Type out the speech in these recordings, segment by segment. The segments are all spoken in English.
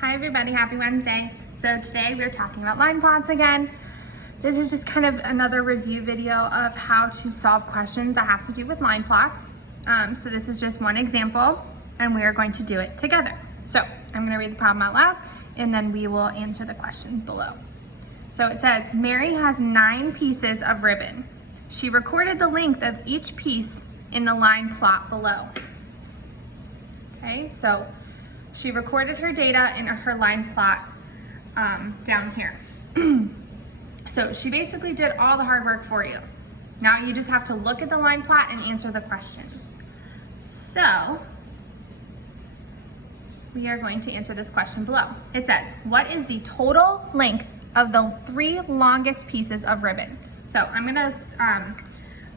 Hi everybody, happy Wednesday. So today we're talking about line plots again. This is just kind of another review video of how to solve questions that have to do with line plots. So this is just one example and we are going to do it together. So I'm gonna read the problem out loud and then we will answer the questions below. So it says, Mary has 9 pieces of ribbon. She recorded the length of each piece in the line plot below. Okay, so she recorded her data in her line plot down here. So she basically did all the hard work for you. Now you just have to look at the line plot and answer the questions. So we are going to answer this question below. It says, what is the total length of the 3 longest pieces of ribbon? So I'm gonna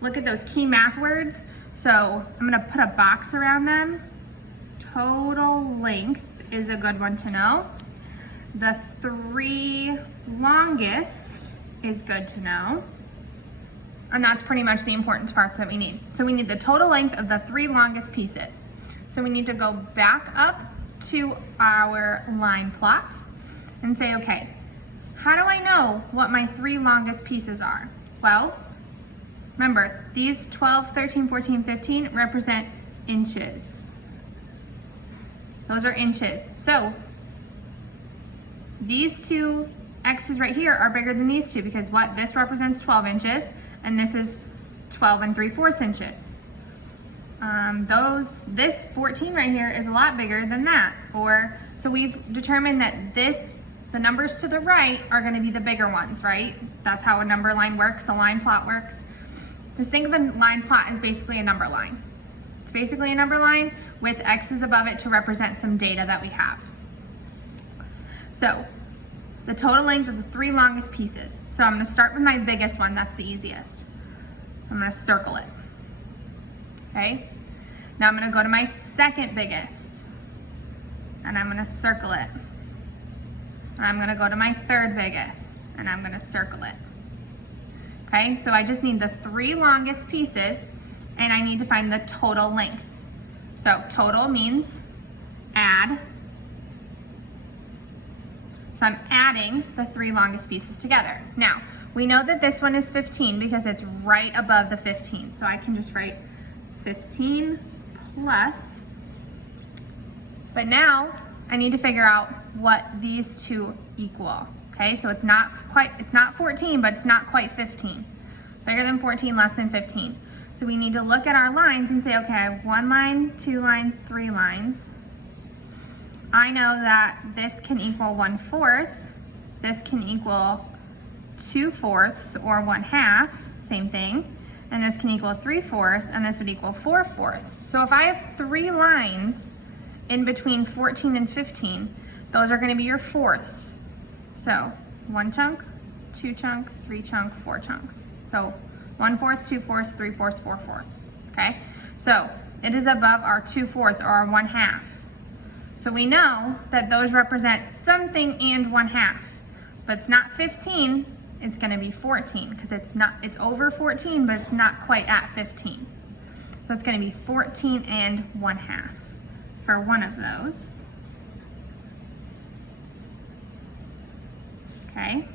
look at those key math words. So I'm gonna put a box around them. Total length is a good one to know. The 3 longest is good to know. And that's pretty much the important parts that we need. So we need the total length of the 3 longest pieces. So we need to go back up to our line plot and say, okay, how do I know what my 3 longest pieces are? Well, remember, these 12, 13, 14, 15 represent inches. Those are inches. So these 2 X's right here are bigger than these 2 because what? This represents 12 inches and this is 12 3/4 inches. This 14 right here is a lot bigger than that. So we've determined that the numbers to the right are gonna be the bigger ones, right? That's how a number line works, a line plot works. Just think of a line plot as basically a number line. It's basically a number line with X's above it to represent some data that we have. So the total length of the 3 longest pieces. So I'm gonna start with my biggest one, that's the easiest. I'm gonna circle it, okay? Now I'm gonna go to my second biggest and I'm gonna circle it. And I'm gonna go to my third biggest and I'm gonna circle it. Okay, so I just need the 3 longest pieces and I need to find the total length. So total means add. So I'm adding the 3 longest pieces together. Now, we know that this one is 15 because it's right above the 15. So I can just write 15 plus, but now I need to figure out what these 2 equal. Okay, so it's not 14, but it's not quite 15. Bigger than 14, less than 15. So we need to look at our lines and say, okay, I have 1 line, 2 lines, 3 lines. I know that this can equal 1/4, this can equal 2/4 or 1/2, same thing, and this can equal 3/4, and this would equal 4/4. So if I have 3 lines in between 14 and 15, those are gonna be your fourths. So 1 chunk, 2 chunk, 3 chunk, 4 chunks. So 1/4, 2/4, 3/4, 4/4, okay? So it is above our 2/4 or our 1/2. So we know that those represent something and 1/2, but it's not 15, it's gonna be 14 because it's over 14, but it's not quite at 15. So it's gonna be 14 and 1/2 for one of those. Okay,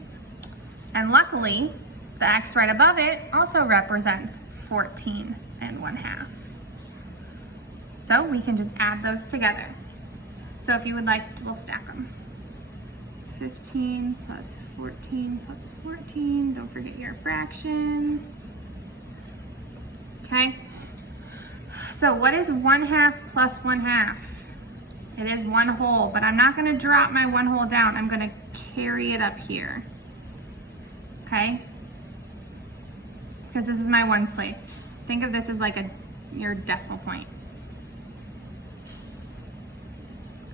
and luckily, the X right above it also represents 14 and 1/2. So we can just add those together. So if you would like, we'll stack them. 15 plus 14 plus 14. Don't forget your fractions. Okay. So what is 1/2 plus 1/2? It is 1 whole, but I'm not gonna drop my 1 whole down. I'm gonna carry it up here. Okay? Because this is my ones place. Think of this as like your decimal point.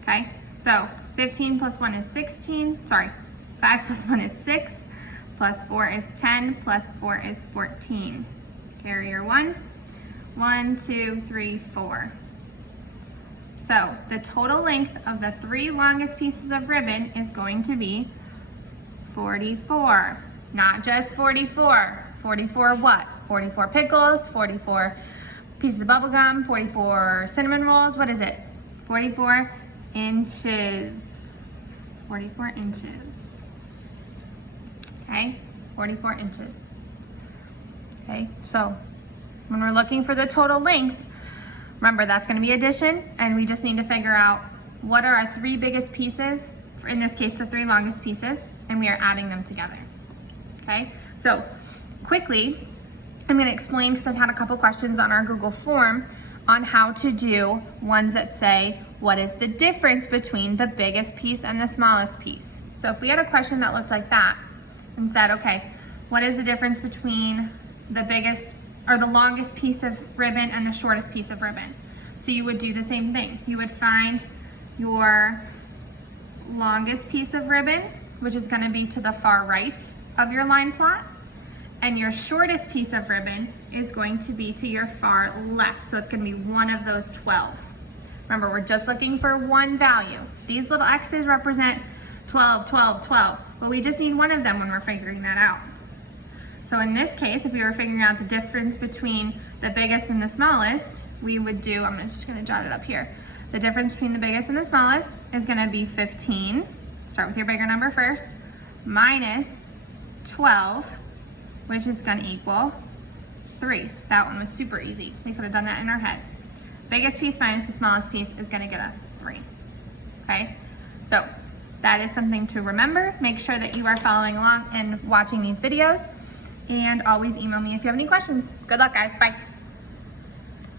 Okay, so 15 plus 1 is 16, 5 plus 1 is 6, plus 4 is 10, plus 4 is 14. Carry your 1, 1, 2, 3, 4. So the total length of the 3 longest pieces of ribbon is going to be 44. Not just 44. 44 what? 44 pickles, 44 pieces of bubble gum, 44 cinnamon rolls. What is it? 44 inches. 44 inches. Okay, 44 inches. Okay, so when we're looking for the total length, remember that's going to be addition, and we just need to figure out what are our 3 biggest pieces, in this case the 3 longest pieces, and we are adding them together. Okay, so quickly I'm going to explain, because I've had a couple questions on our Google form on how to do ones that say what is the difference between the biggest piece and the smallest piece. So if we had a question that looked like that and said, okay, what is the difference between the biggest or the longest piece of ribbon and the shortest piece of ribbon? So you would do the same thing. You would find your longest piece of ribbon, which is going to be to the far right of your line plot, and your shortest piece of ribbon is going to be to your far left. So it's going to be one of those 12. Remember, we're just looking for one value. These little X's represent 12, 12, 12, but we just need one of them when we're figuring that out. So in this case, if we were figuring out the difference between the biggest and the smallest, we would do, I'm just going to jot it up here. The difference between the biggest and the smallest is going to be 15. Start with your bigger number first, minus 12, which is going to equal 3. That one was super easy. We could have done that in our head. Biggest piece minus the smallest piece is going to get us 3. Okay, so that is something to remember. Make sure that you are following along and watching these videos, and always email me if you have any questions. Good luck, guys. Bye.